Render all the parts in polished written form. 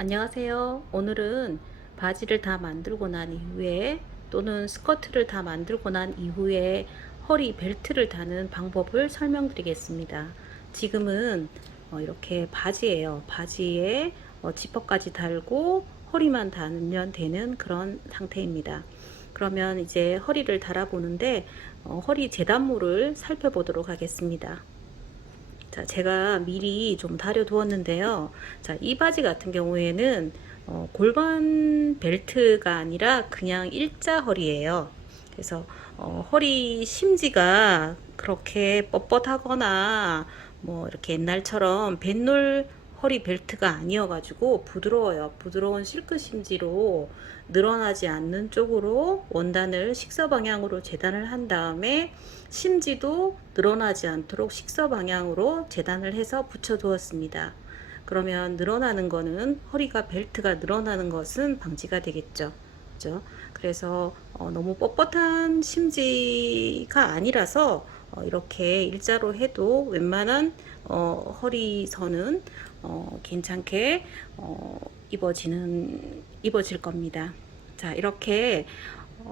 안녕하세요. 오늘은 바지를 다 만들고 난 이후에 또는 스커트를 다 만들고 난 이후에 허리 벨트를 다는 방법을 설명드리겠습니다. 지금은 이렇게 바지예요. 바지에 지퍼까지 달고 허리만 달면 되는 그런 상태입니다. 그러면 이제 허리를 달아보는데 허리 재단물을 살펴보도록 하겠습니다. 자, 제가 미리 좀 다려 두었는데요. 자, 이 바지 같은 경우에는 골반 벨트가 아니라 그냥 일자 허리예요. 그래서 허리 심지가 그렇게 뻣뻣하거나 뭐 이렇게 옛날처럼 뱃놀 허리 벨트가 아니어가지고 부드러워요. 부드러운 실크 심지로 늘어나지 않는 쪽으로 원단을 식서 방향으로 재단을 한 다음에 심지도 늘어나지 않도록 식서 방향으로 재단을 해서 붙여 두었습니다. 그러면 늘어나는 거는 허리가 벨트가 늘어나는 것은 방지가 되겠죠. 그죠? 그래서 너무 뻣뻣한 심지가 아니라서 이렇게 일자로 해도 웬만한 허리선은 괜찮게 입어질 겁니다. 자, 이렇게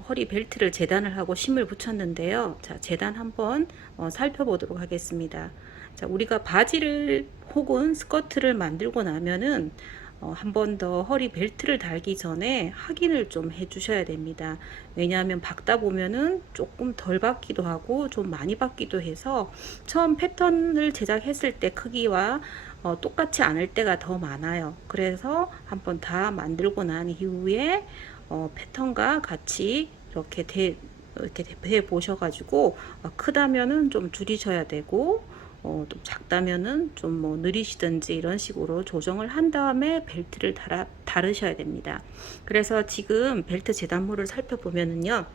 허리 벨트를 재단을 하고 심을 붙였는데요. 자, 재단 한번 살펴보도록 하겠습니다. 자, 우리가 바지를 혹은 스커트를 만들고 나면은 한 번 더 허리 벨트를 달기 전에 확인을 좀 해 주셔야 됩니다. 왜냐하면 박다 보면은 조금 덜 박기도 하고 좀 많이 박기도 해서 처음 패턴을 제작했을 때 크기와 똑같지 않을 때가 더 많아요. 그래서 한번 다 만들고 난 이후에 패턴과 같이 이렇게 대 보셔가지고 크다면은 좀 줄이셔야 되고 좀 작다면은 좀 뭐 느리시든지 이런 식으로 조정을 한 다음에 벨트를 달으셔야 됩니다. 그래서 지금 벨트 재단물을 살펴보면은요.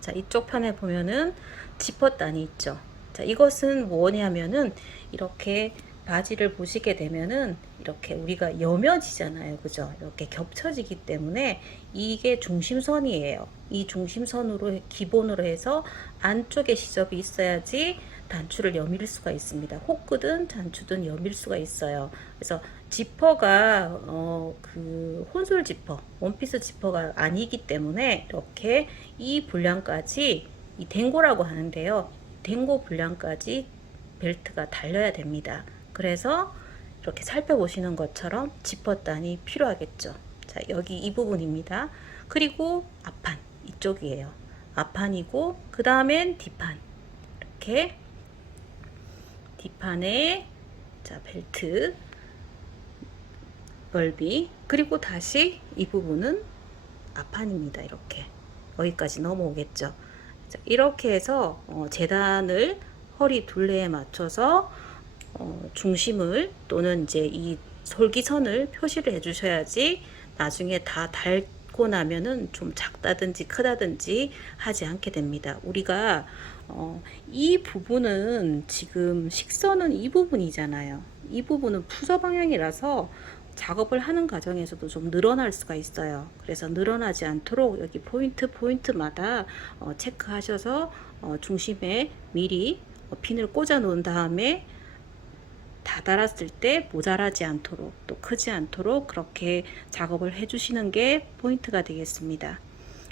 자, 이쪽 편에 보면은 지퍼단이 있죠. 자, 이것은 뭐냐면은 이렇게 바지를 보시게 되면은 이렇게 우리가 여며지잖아요. 그죠? 이렇게 겹쳐지기 때문에 이게 중심선이에요. 이 중심선으로 기본으로 해서 안쪽에 시접이 있어야지 단추를 여밀 수가 있습니다. 호크든 단추든 여밀 수가 있어요. 그래서 지퍼가 그 혼솔 지퍼, 원피스 지퍼가 아니기 때문에 이렇게 이 분량까지 이 댕고라고 하는데요. 댕고 분량까지 벨트가 달려야 됩니다. 그래서 이렇게 살펴보시는 것처럼 지퍼단이 필요하겠죠. 자, 여기 이 부분입니다. 그리고 앞판 이쪽이에요. 앞판이고 그 다음엔 뒷판. 이렇게 뒷판에 자, 벨트 넓이 그리고 다시 이 부분은 앞판입니다. 이렇게 여기까지 넘어오겠죠. 자, 이렇게 해서 재단을 허리 둘레에 맞춰서 중심을 또는 이제 이 솔기선을 표시를 해 주셔야지 나중에 다 달고 나면은 좀 작다든지 크다든지 하지 않게 됩니다. 우리가 이 부분은 지금 식선은 이 부분이잖아요. 이 부분은 푸서 방향이라서 작업을 하는 과정에서도 좀 늘어날 수가 있어요. 그래서 늘어나지 않도록 여기 포인트마다 체크하셔서 중심에 미리 핀을 꽂아 놓은 다음에 다 달았을 때 모자라지 않도록 또 크지 않도록 그렇게 작업을 해주시는 게 포인트가 되겠습니다.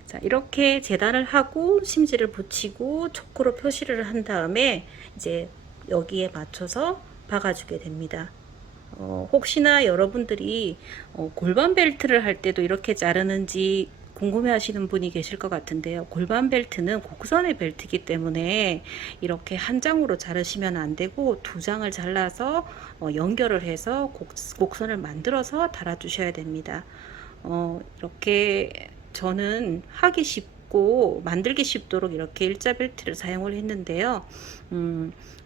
자, 이렇게 재단을 하고 심지를 붙이고 초크로 표시를 한 다음에 이제 여기에 맞춰서 박아주게 됩니다. 혹시나 여러분들이 골반 벨트를 할 때도 이렇게 자르는지 궁금해 하시는 분이 계실 것 같은데요. 골반 벨트는 곡선의 벨트이기 때문에 이렇게 한 장으로 자르시면 안 되고 두 장을 잘라서 연결을 해서 곡선을 만들어서 달아 주셔야 됩니다. 이렇게 저는 하기 쉽고 만들기 쉽도록 이렇게 일자 벨트를 사용을 했는데요.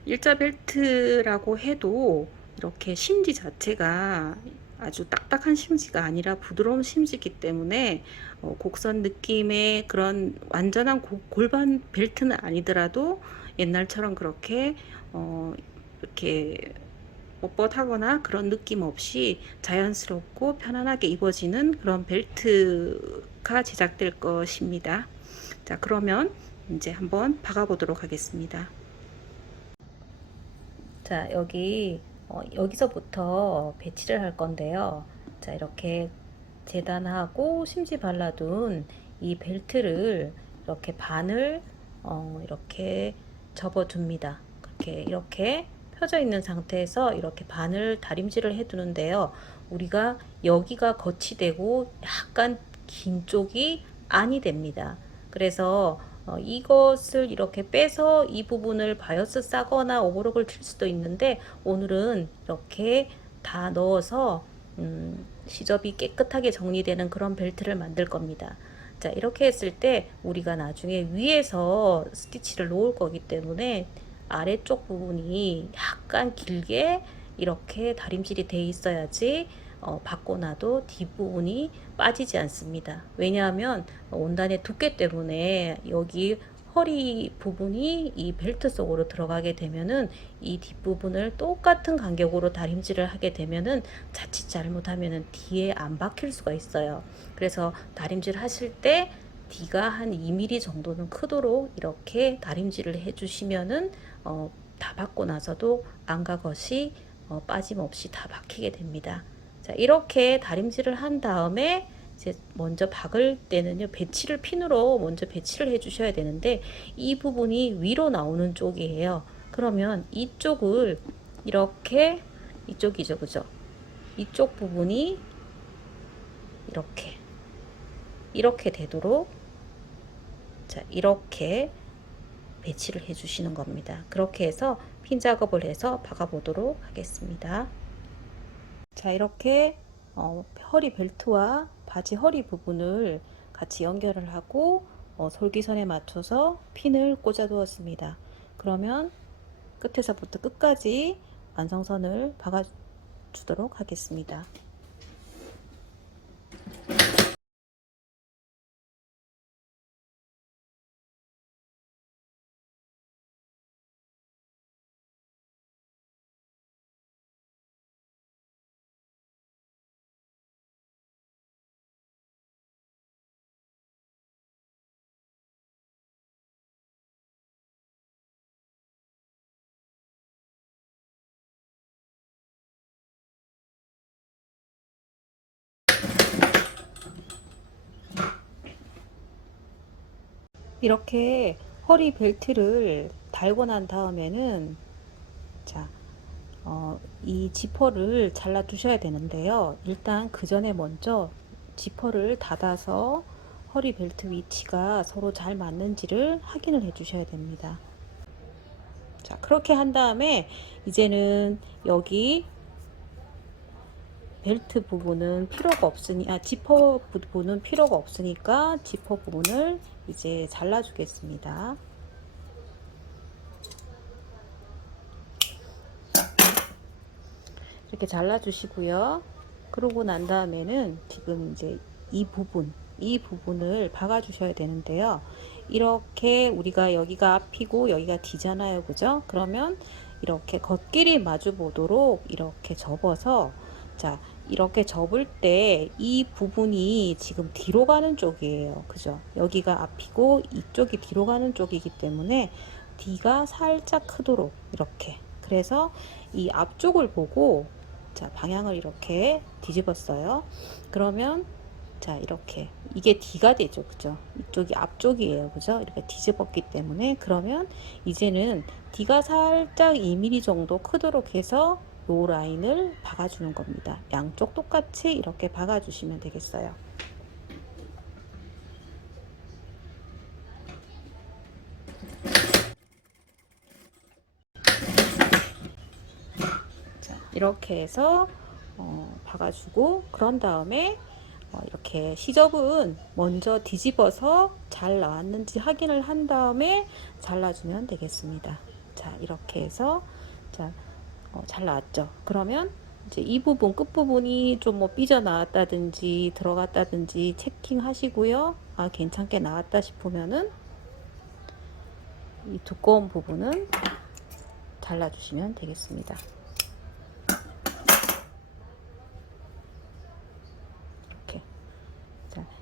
일자 벨트라고 해도 이렇게 심지 자체가 아주 딱딱한 심지가 아니라 부드러운 심지이기 때문에 곡선 느낌의 그런 완전한 골반 벨트는 아니더라도 옛날처럼 그렇게 이렇게 뻣뻣하거나 그런 느낌 없이 자연스럽고 편안하게 입어지는 그런 벨트가 제작될 것입니다. 자, 그러면 이제 한번 박아 보도록 하겠습니다. 자, 여기서부터 배치를 할 건데요. 자, 이렇게 재단하고 심지 발라둔 이 벨트를 이렇게 반을 이렇게 접어줍니다. 이렇게 펴져 있는 상태에서 이렇게 반을 다림질을 해두는데요. 우리가 여기가 겉이 되고 약간 긴 쪽이 안이 됩니다. 그래서 이것을 이렇게 빼서 이 부분을 바이어스 싸거나 오버록을 칠 수도 있는데, 오늘은 이렇게 다 넣어서 시접이 깨끗하게 정리되는 그런 벨트를 만들 겁니다. 자, 이렇게 했을 때 우리가 나중에 위에서 스티치를 놓을 거기 때문에 아래쪽 부분이 약간 길게 이렇게 다림질이 돼 있어야지 받고 나도 뒷부분이 빠지지 않습니다. 왜냐하면 원단의 두께 때문에 여기 허리 부분이 이 벨트 속으로 들어가게 되면은 이 뒷부분을 똑같은 간격으로 다림질을 하게 되면은 자칫 잘못하면은 뒤에 안 박힐 수가 있어요. 그래서 다림질 하실 때 D가 한 2mm 정도는 크도록 이렇게 다림질을 해주시면은 다 박고 나서도 안과 겉이 빠짐없이 다 박히게 됩니다. 자, 이렇게 다림질을 한 다음에 이제 먼저 박을 때는요, 배치를 핀으로 먼저 배치를 해 주셔야 되는데, 이 부분이 위로 나오는 쪽이에요. 그러면 이쪽을 이렇게, 이쪽이죠, 그죠? 이쪽 부분이 이렇게 되도록, 자, 이렇게 배치를 해 주시는 겁니다. 그렇게 해서 핀 작업을 해서 박아 보도록 하겠습니다. 자, 이렇게 허리 벨트와 바지 허리 부분을 같이 연결을 하고 솔기선에 맞춰서 핀을 꽂아 두었습니다. 그러면 끝에서부터 끝까지 완성선을 박아 주도록 하겠습니다. 이렇게 허리 벨트를 달고 난 다음에는, 자, 이 지퍼를 잘라 두셔야 되는데요. 일단 그 전에 먼저 지퍼를 닫아서 허리 벨트 위치가 서로 잘 맞는지를 확인을 해 주셔야 됩니다. 자, 그렇게 한 다음에 이제는 여기 벨트 부분은 필요가 없으니, 지퍼 부분은 필요가 없으니까 지퍼 부분을 이제 잘라 주겠습니다. 이렇게 잘라 주시고요. 그러고 난 다음에는 지금 이제 이 부분을 박아 주셔야 되는데요. 이렇게 우리가 여기가 앞이고 여기가 뒤잖아요, 그죠? 그러면 이렇게 겉길이 마주 보도록 이렇게 접어서, 자, 이렇게 접을 때 이 부분이 지금 뒤로 가는 쪽이에요, 그죠? 여기가 앞이고 이쪽이 뒤로 가는 쪽이기 때문에 D가 살짝 크도록 이렇게, 그래서 이 앞쪽을 보고, 자, 방향을 이렇게 뒤집었어요. 그러면, 자, 이렇게 이게 D가 되죠, 그죠? 이쪽이 앞쪽이에요, 그죠? 이렇게 뒤집었기 때문에. 그러면 이제는 D가 살짝 2mm 정도 크도록 해서 요 라인을 박아주는 겁니다. 양쪽 똑같이 이렇게 박아주시면 되겠어요. 자, 이렇게 해서 박아주고, 그런 다음에 이렇게 시접은 먼저 뒤집어서 잘 나왔는지 확인을 한 다음에 잘라주면 되겠습니다. 자, 이렇게 해서, 자, 잘 나왔죠. 그러면 이제 이 부분 끝부분이 좀 뭐 삐져 나왔다든지 들어갔다든지 체킹 하시고요. 괜찮게 나왔다 싶으면은 이 두꺼운 부분은 잘라주시면 되겠습니다.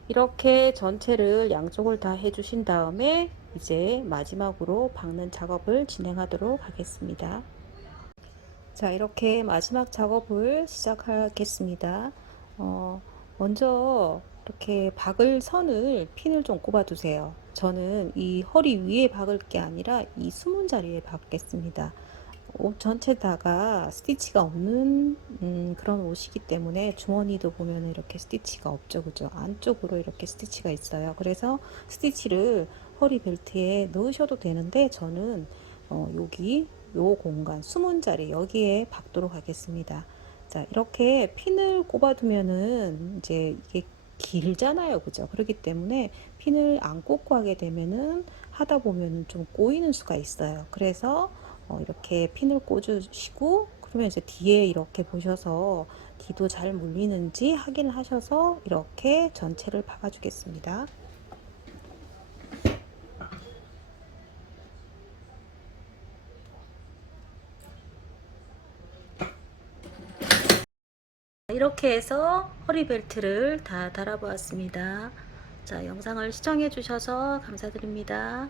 이렇게 전체를 양쪽을 다 해주신 다음에 이제 마지막으로 박는 작업을 진행하도록 하겠습니다. 자, 이렇게 마지막 작업을 시작하겠습니다. 어, 먼저 이렇게 박을 선을 핀을 좀 꼽아 두세요. 저는 이 허리 위에 박을 게 아니라 이 숨은 자리에 박겠습니다. 옷 전체다가 스티치가 없는 그런 옷이기 때문에 주머니도 보면 이렇게 스티치가 없죠, 그죠? 안쪽으로 이렇게 스티치가 있어요. 그래서 스티치를 허리 벨트에 넣으셔도 되는데 저는 여기 요 공간 숨은 자리 여기에 박도록 하겠습니다. 자, 이렇게 핀을 꼽아두면은 이제 이게 길잖아요, 그죠? 그렇기 때문에 핀을 안 꽂고 하게 되면은 하다 보면은 좀 꼬이는 수가 있어요. 그래서 이렇게 핀을 꽂으시고 그러면 이제 뒤에 이렇게 보셔서 뒤도 잘 물리는지 확인을 하셔서 이렇게 전체를 박아 주겠습니다. 이렇게 해서 허리 벨트를 다 달아 보았습니다. 자, 영상을 시청해 주셔서 감사드립니다.